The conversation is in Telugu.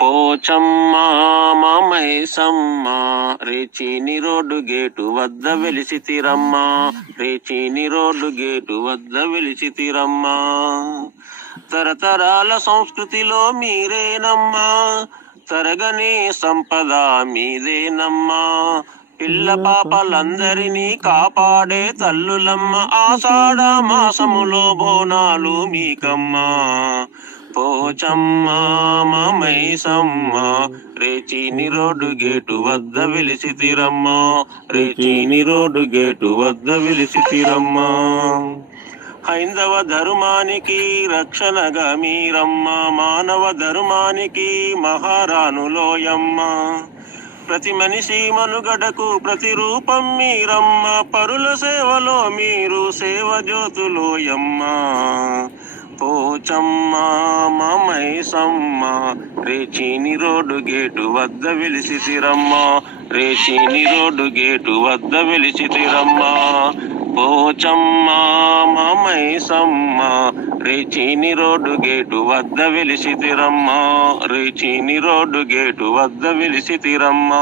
పోచమ్మ మైసమ్మ రేచిని రోడ్డు గేటు వద్ద వెలిసి తిరమ్మ రేచిని రోడ్డు గేటు వద్ద వెలిసి తిరమ్మ. తరతరాల సంస్కృతిలో మీరేనమ్మా తరగని సంపద మీదేనమ్మా. పిల్ల పాపలందరినీ కాపాడే తల్లులమ్మ ఆషాఢ మాసములో బోనాలు మీకమ్మా. పోచమ్మ మైసమ్మ రేచిని రోడ్డు గేటు వద్ద వెలిసి తిరమ్మ రేచిని రోడ్డు గేటు వద్ద వెలిసి తిరమ్మ. హైందవ ధర్మానికి రక్షణగా మీరమ్మ మానవ ధర్మానికి మహారాణులోయమ్మ ప్రతి మనిషి మనుగడకు ప్రతిరూపం మీరమ్మ పరుల సేవలో మీరు సేవ జ్యోతులోయమ్మ పోచమ్మ మైసమ్మ రేచిని రోడ్డు గేటు వద్ద వెలిసి తిరమ్మ రేచిని రోడ్డు గేటు వద్ద వెలిసి తిరమ్మ. పోచమ్మ మైసమ్మ రేచిని రోడ్డు గేటు వద్ద వెలిసి తిరమ్మ రేచిని రోడ్డు గేటు వద్ద వెలిసి తిరమ్మ.